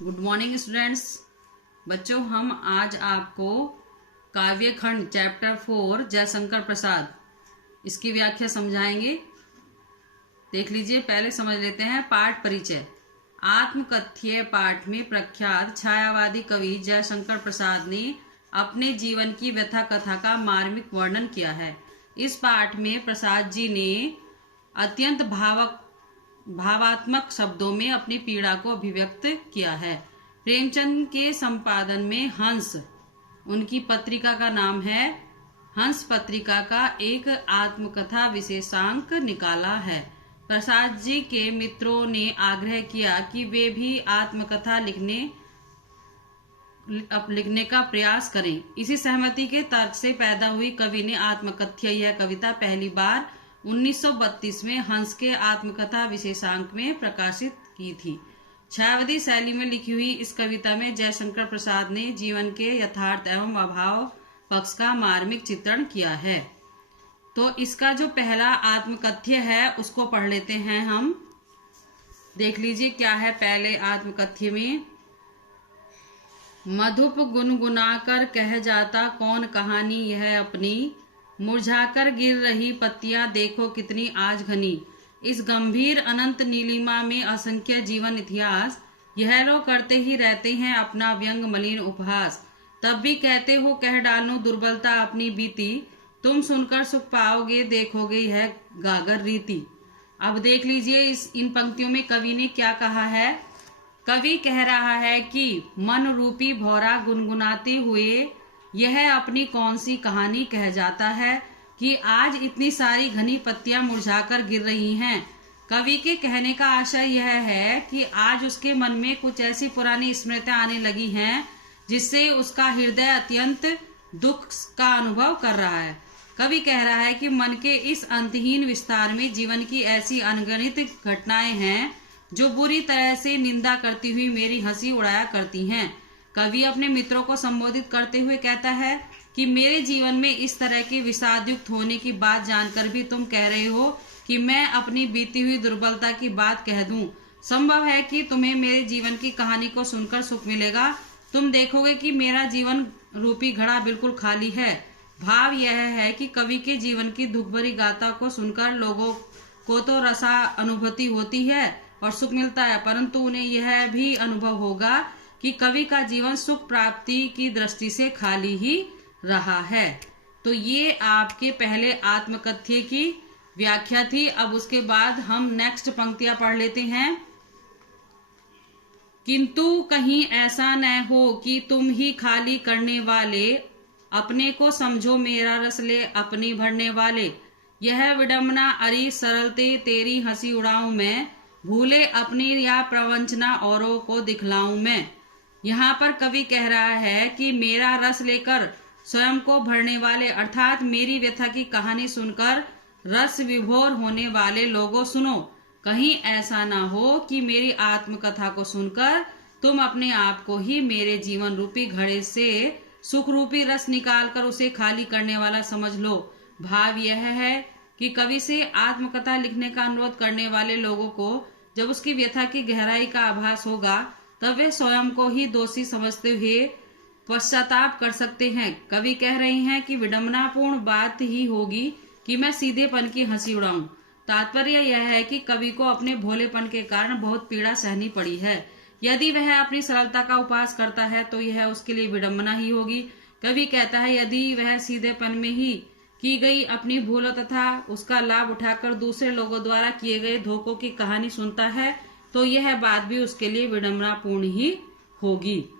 Good morning students. बच्चों, हम आज आपको काव्य खंड चैप्टर 4 जयशंकर प्रसाद इसकी व्याख्या समझाएंगे। देख लीजिए, पहले समझ लेते हैं पाठ परिचय। आत्मकथ्य पाठ में प्रख्यात छायावादी कवि जयशंकर प्रसाद ने अपने जीवन की व्यथा कथा का मार्मिक वर्णन किया है। इस पाठ में प्रसाद जी ने अत्यंत भावात्मक शब्दों में अपनी पीड़ा को अभिव्यक्त किया है। प्रेमचंद के संपादन में हंस, उनकी पत्रिका का नाम है, हंस पत्रिका का एक आत्मकथा विशेषांक निकाला है। प्रसाद जी के मित्रों ने आग्रह किया कि वे भी आत्मकथा लिखने का प्रयास करें। इसी सहमति के तर्क से पैदा हुई कवि ने आत्मकथ्य यह कविता पहली बार 1932 में हंस के आत्मकथा विशेषांक में प्रकाशित की थी। छायावादी शैली में लिखी हुई इस कविता में जयशंकर प्रसाद ने जीवन के यथार्थ एवं अभाव पक्ष का मार्मिक चित्रण किया है। तो इसका जो पहला आत्मकथ्य है उसको पढ़ लेते हैं हम। देख लीजिए क्या है पहले आत्मकथ्य में। मधुप गुनगुनाकर कह जाता कौन कहानी यह अपनी, मुरझाकर गिर रही पत्तियां देखो कितनी आज घनी। इस गंभीर अनंत नीलिमा में असंख्य जीवन इतिहास, यह लो करते ही रहते हैं अपना व्यंग मलिन उपहास। तब भी कहते हो कह डालो दुर्बलता अपनी बीती, तुम सुनकर सुख पाओगे देखोगे यह गागर रीति। अब देख लीजिए इन पंक्तियों में कवि ने क्या कहा है। कवि कह रहा है कि मन रूपी भौरा गुनगुनाते हुए यह अपनी कौन सी कहानी कह जाता है कि आज इतनी सारी घनी पत्तियां मुरझाकर गिर रही हैं। कवि के कहने का आशय यह है कि आज उसके मन में कुछ ऐसी पुरानी स्मृतियां आने लगी हैं जिससे उसका हृदय अत्यंत दुख का अनुभव कर रहा है। कवि कह रहा है कि मन के इस अंतहीन विस्तार में जीवन की ऐसी अनगिनत घटनाएं हैं जो बुरी तरह से निंदा करती हुई मेरी हंसी उड़ाया करती हैं। कवि अपने मित्रों को संबोधित करते हुए कहता है कि मेरे जीवन में इस तरह के विषादयुक्त होने की बात जानकर भी तुम कह रहे हो कि मैं अपनी बीती हुई दुर्बलता की बात कह दूं। संभव है कि तुम्हें मेरे जीवन की कहानी को सुनकर सुख मिलेगा। तुम देखोगे कि मेरा जीवन रूपी घड़ा बिल्कुल खाली है। भाव यह है कि कवि के जीवन की दुख भरी गाथा को सुनकर लोगों को तो रसा अनुभूति होती है और सुख मिलता है, परंतु उन्हें यह भी अनुभव होगा कि कवि का जीवन सुख प्राप्ति की दृष्टि से खाली ही रहा है। तो ये आपके पहले आत्मकथ्य की व्याख्या थी। अब उसके बाद हम नेक्स्ट पंक्तियां पढ़ लेते हैं। किंतु कहीं ऐसा न हो कि तुम ही खाली करने वाले, अपने को समझो मेरा रस ले अपनी भरने वाले। यह विडंबना अरी सरलते तेरी हंसी उड़ाऊं मैं, भूले अपनी या प्रवंचना औरों को दिखलाऊं मैं। यहाँ पर कवि कह रहा है कि मेरा रस लेकर स्वयं को भरने वाले अर्थात मेरी व्यथा की कहानी सुनकर रस विभोर होने वाले लोगों सुनो। कहीं ऐसा ना हो कि मेरी आत्मकथा को सुनकर तुम अपने आप को ही मेरे जीवन रूपी घड़े से सुख रूपी रस निकालकर उसे खाली करने वाला समझ लो। भाव यह है कि कवि से आत्मकथा लिखने का अनुरोध करने वाले लोगों को जब उसकी व्यथा की गहराई का आभास होगा तब वे स्वयं को ही दोषी समझते हुए पश्चाताप कर सकते हैं। कवि कह रहे हैं कि विडंबनापूर्ण बात ही होगी कि मैं सीधेपन की हंसी उड़ाऊं। तात्पर्य यह है कि कवि को अपने भोलेपन के कारण बहुत पीड़ा सहनी पड़ी है। यदि वह अपनी सरलता का उपहास करता है तो यह उसके लिए विडंबना ही होगी। कवि कहता है यदि वह सीधेपन में ही की गई अपनी भूलों तथा उसका लाभ उठाकर दूसरे लोगों द्वारा किए गए धोखों की कहानी सुनता है तो यह बात भी उसके लिए विडंबनापूर्ण ही होगी।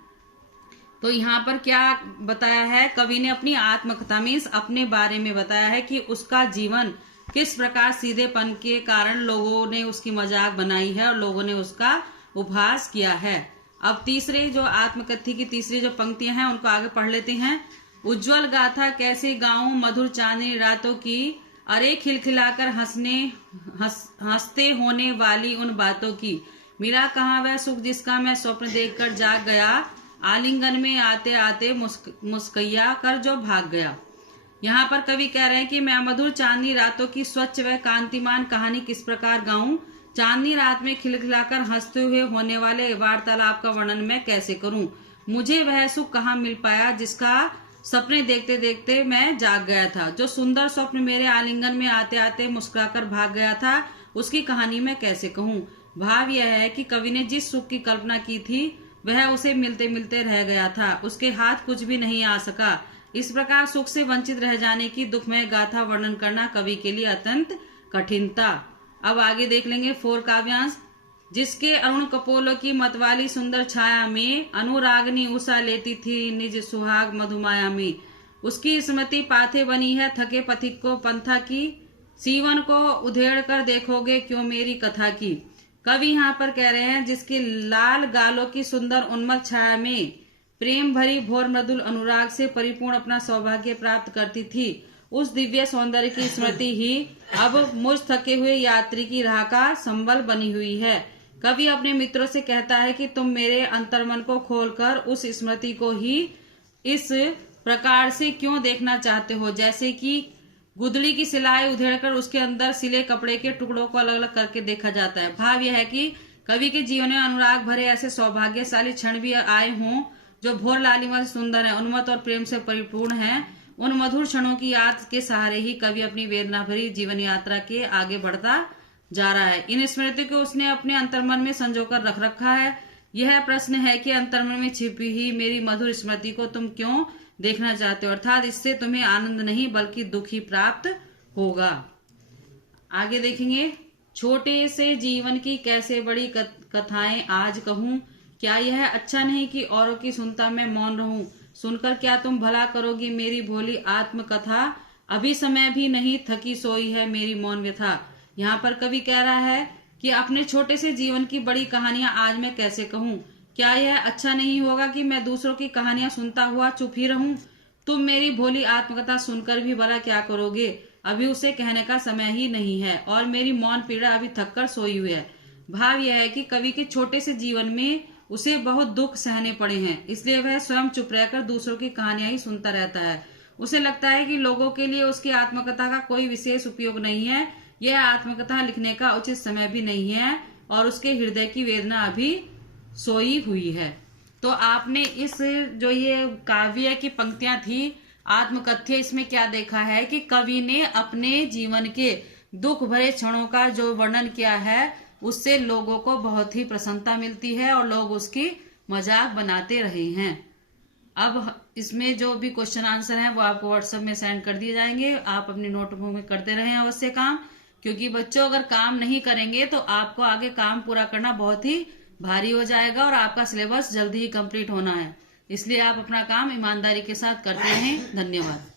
तो यहाँ पर क्या बताया है, कवि ने अपनी आत्मकथा में अपने बारे में बताया है कि उसका जीवन किस प्रकार सीधेपन के कारण लोगों ने उसकी मजाक बनाई है और लोगों ने उसका उपहास किया है। अब तीसरे जो आत्मकथ्य की तीसरी जो पंक्तियां हैं उनको आगे पढ़ लेते हैं। उज्जवल गाथा कैसे गाऊं मधुर चांदनी रातों की, अरे खिलखिलाकर हंसते होने वाली उन बातों की। मिला कहाँ वह सुख जिसका मैं स्वप्न देखकर जाग गया, आलिंगन में आते आते मुस्कैया कर जो भाग गया। यहाँ पर कवि कह रहे हैं कि मैं मधुर चांदनी रातों की स्वच्छ व कांतिमान कहानी किस प्रकार गाऊं चांदनी रात में खिलखिलाकर हंसते हुए होने वाले वार्तालाप का वर्णन मैं कैसे करूं। मुझे वह सुख कहाँ मिल पाया जिसका सपने देखते देखते मैं जाग गया था। जो सुंदर स्वप्न मेरे आलिंगन में आते आते मुस्कुराकर भाग गया था, उसकी कहानी मैं कैसे कहूँ। भाव यह है कि कवि ने जिस सुख की कल्पना की थी वह उसे मिलते मिलते रह गया था, उसके हाथ कुछ भी नहीं आ सका। इस प्रकार सुख से वंचित रह जाने की दुखमय गाथा वर्णन करना कवि के लिए अत्यंत कठिन था। अब आगे देख लेंगे 4 काव्यांश। जिसके अरुण कपोलों की मतवाली सुंदर छाया में अनुरागनी उषा लेती थी निज सुहाग मधुमाया में, उसकी स्मृति पाथे बनी है थके पथिक को पंथा की, सीवन को उधेड़ कर देखोगे क्यों मेरी कथा की। कवि यहाँ पर कह रहे हैं जिसके लाल गालों की सुंदर उन्मल छाया में प्रेम भरी भोर मृदुल अनुराग से परिपूर्ण अपना सौभाग्य प्राप्त करती थी, उस दिव्य सौंदर्य की स्मृति ही अब मुझ थके हुए यात्री की राह का संबल बनी हुई है। कवि अपने मित्रों से कहता है कि तुम मेरे अंतर्मन को खोलकर उस स्मृति को ही इस प्रकार से क्यों देखना चाहते हो, जैसे कि गुदड़ी की सिलाई उधेड़कर उसके अंदर सिले कपड़े के टुकड़ों को अलग अलग करके देखा जाता है। भाव यह है कि कवि के जीवन में अनुराग भरे ऐसे सौभाग्यशाली क्षण भी आए हों जो भोर लालिमा से सुंदर है, उन्मत्त और प्रेम से परिपूर्ण है। उन मधुर क्षणों की याद के सहारे ही कवि अपनी वेदना भरी जीवन यात्रा के आगे बढ़ता जा रहा है। इन स्मृतियों को उसने अपने अंतर्मन में संजोकर रख रखा है। यह प्रश्न है कि अंतर्मन में छिपी ही मेरी मधुर स्मृति को तुम क्यों देखना चाहते हो, अर्थात इससे तुम्हें आनंद नहीं बल्कि दुख ही प्राप्त होगा। आगे देखेंगे। छोटे से जीवन की कैसे बड़ी कथाएं आज कहूं, क्या यह अच्छा नहीं कि औरों की सुनता मैं मौन रहूं, सुनकर क्या तुम भला करोगी मेरी भोली आत्मकथा, अभी समय भी नहीं थकी सोई है मेरी मौन व्यथा। यहाँ पर कवि कह रहा है कि अपने छोटे से जीवन की बड़ी कहानियां आज मैं कैसे कहूँ, क्या यह अच्छा नहीं होगा कि मैं दूसरों की कहानियां सुनता हुआ चुप ही रहूं। तुम मेरी भोली आत्मकथा सुनकर भी भला क्या करोगे, अभी उसे कहने का समय ही नहीं है और मेरी मौन पीड़ा अभी थक कर सोई हुई है। भाव यह है कि कवि के छोटे से जीवन में उसे बहुत दुख सहने पड़े हैं, इसलिए वह स्वयं चुप रहकर दूसरों की कहानियां ही सुनता रहता है। उसे लगता है कि लोगों के लिए उसकी आत्मकथा का कोई विशेष उपयोग नहीं है, यह आत्मकथा लिखने का उचित समय भी नहीं है और उसके हृदय की वेदना अभी सोई हुई है। तो आपने इस जो ये काव्य की पंक्तियां थी आत्मकथ्य, इसमें क्या देखा है कि कवि ने अपने जीवन के दुख भरे क्षणों का जो वर्णन किया है उससे लोगों को बहुत ही प्रसन्नता मिलती है और लोग उसकी मजाक बनाते रहे हैं। अब इसमें जो भी क्वेश्चन आंसर है वो आपको व्हाट्सएप में सेंड कर दिए जाएंगे। आप अपनी नोटबुक में करते रहें अवश्य काम, क्योंकि बच्चों अगर काम नहीं करेंगे तो आपको आगे काम पूरा करना बहुत ही भारी हो जाएगा और आपका सिलेबस जल्दी ही कंप्लीट होना है। इसलिए आप अपना काम ईमानदारी के साथ करते रहें। धन्यवाद।